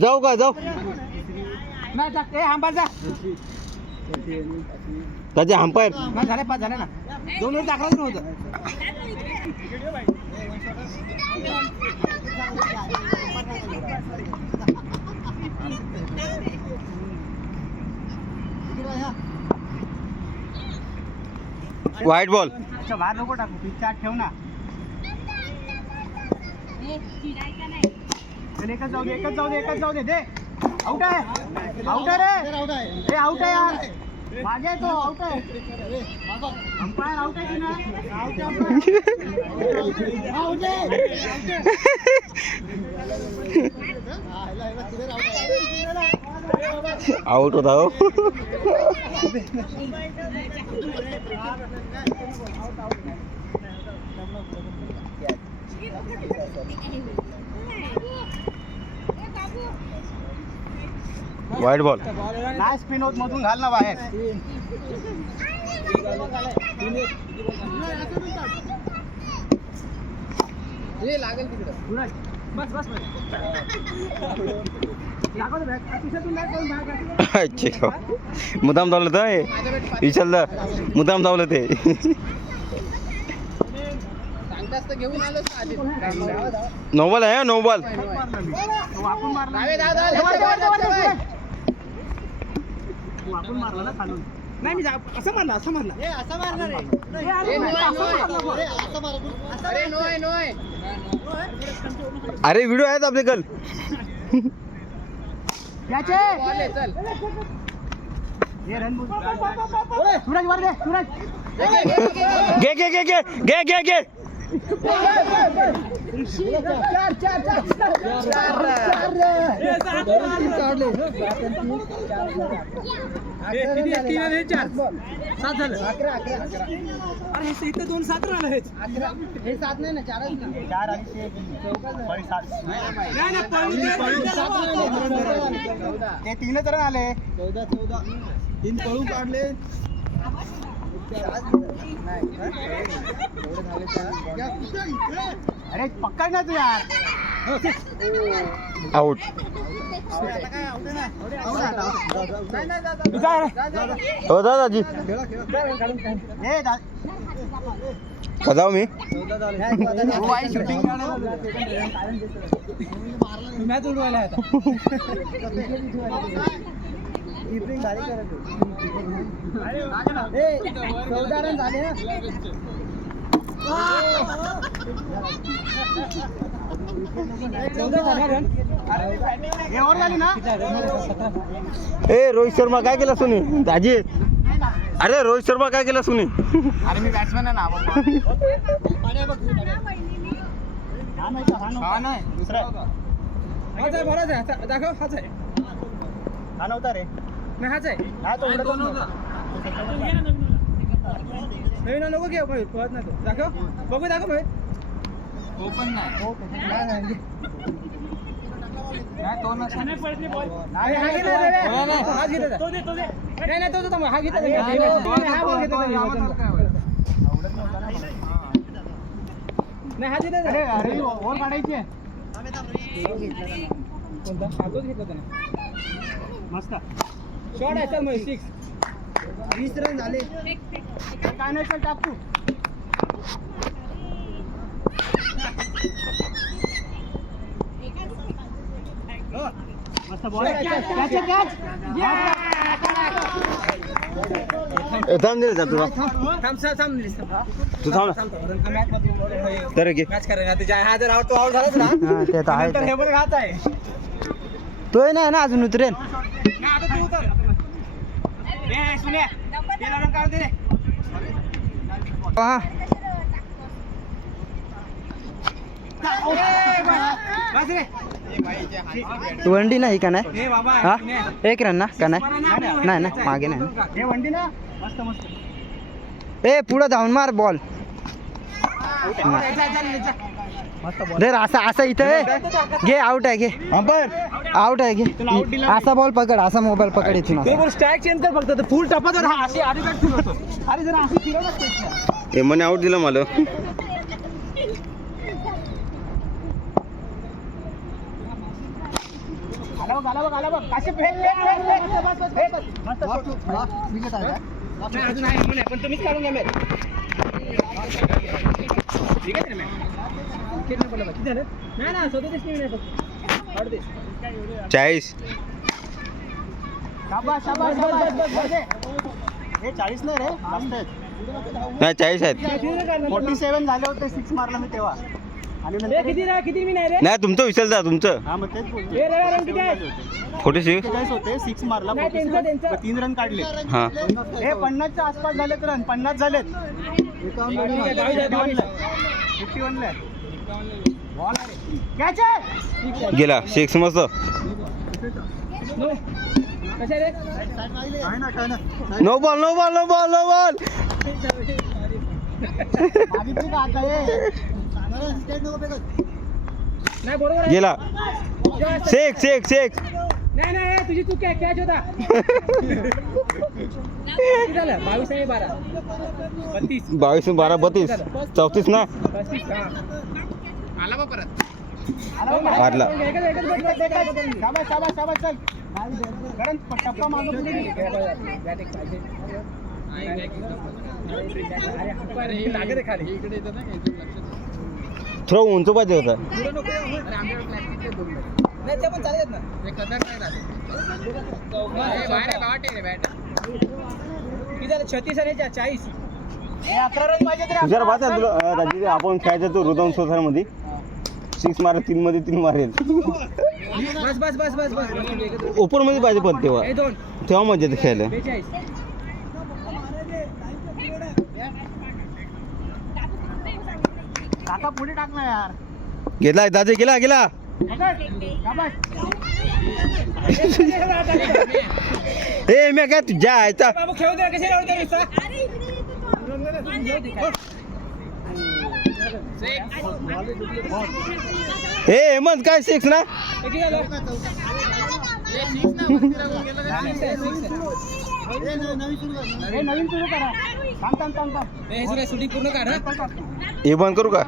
जाऊ का जाऊ त्याचे हंपायर झाले 5 झाले ना 2 वेळ दाखलाच नव्हतं. व्हाईट बॉल बाहेर नको टाकू पिच आत ठेव ना. एकच जाऊ दे दे आउट आहे रे हे आउट आहे यार मागे तो आउट आहे अंपायर आउट आहे की नाही आउट होता हो. वाईट बॉल नाही स्पिन होत मधून घाल ना बाहेर. लागेल तिकडं बस मुद्दाम धावलं तर विचारलं मुद्दाम धावलं ते घेऊन आलो. नो बॉल आहे नो बॉल. आपण मारला ना खालून. नाही मी असं मारला अरे व्हिडिओ आहेत आपले कल सूरज वर दे सूरज घे इथे 2 7 रन आहेत. हे 7 नाही ना 4च ना 4 आणि 7 ते 3च रन आले. 14 3 पळून काढले. अरे पकड ना तू यार. आउट हो दादाजी जाऊ मी शूटिंग मॅच उडवायला झाली करत 14 रन झाले ना. ए रोहित शर्मा काय केला सुनी दाजी. अरे रोहित शर्मा काय केला सुनी. अरे मी बॅट्समॅन आहे ना. हा नाही दुसरा दाखव हाच आहे. हा नव्हता रे नाही हाच आहे. हा तो नव्हता नवीन नको घेऊ भाई पळत नाही तो. दाखव बघू दाखव भाई. ओपन नाही ओव्हर काढायची आहे. मस्त शॉट आहे. चल मग 6 20 रन झाले. काय नाही चल टाकू. मस्त बॉल थांब दिले तुला तू थांब तर घे मॅच करायला हा जर आउट झालाच ना ते तर आहे. हे पण घात आहे. तो नाही ना अजून उतरेल. हा वंडी नाही का नाही. हा 1 रन ना का नाही ना मागे नाही. ए पुढं धावून मार बॉल. धर असा इथं घे. आउट आहे घे. आउट आहे घे. असा बॉल पकड. असा मोबाईल पकड इथून. स्ट्राईक चेंज कर फक्त फुल टपात अरे जरा हे म्हणे आउट दिला मला. आला बघ काशी फेक मस्त अजून आहे म्हणून पण तुम्हीच काढून घ्या मॅच ठीक आहे ना किती पडलं किती झालं नाही ना 37 नाही फक्त 40. शाबाश शाबाश हे 40 नाही रे जास्त आहेत नाही 40 आहेत. 47 झाले होते 6 मारला मी तेव्हा आणि नंतर किती मी नाही रे नाही तुमचं विचार जा तुमचं. हा मग तेच बोलतो ए रे रन किती आहे 46. 46 होते 6 मारला नाही, त्यांचं. 3 रन काढले हां हे 50 च्या आसपास झालेत रन 50 झालेत 51 ला बॉल कॅच आहे गेला 6 मस्त. कशा रे no ball no ball no ball no ball. मागितली का आता हे नाही बरोबर आहे गेला 6. नाही नाही तुझी चूक आहे कॅच होता किती झालं 22 आणि 12 32 22 12 32 34 ना. 35 आला बा परत हारला. शाबाश शाबाश शाबाश चल कारण टप्पा मागं लागत आहे खाली थोडं उंच पाहिजे होता. नाही ते पण चालत ना किती झालं 36 आणि 40 11 रन पाहिजे तरी तुझ्यावर पाहता तुला रात्री आपण खेळायचं तो रुदम सोसारमध्ये 6 मार 3 मध्ये 3 मारेल. बस बस बस बस बस ओपन मध्ये पाहिजे पण तेव्हा हे दोन तेव्हा मजा येते खेळायला. 42 काका पुढे टाक ना यार गेला दादा गेला गेला. शाबाश ए मी काय तुझ्या आयचा बाबू खेळू दे कसे राहू दे नुसता ए हेमंत काय 6 ना. किती झालं हे नवीन सुरू करा थांब हे सुद्धा शूटिंग पूर्ण काढ हा हे बंद करू का.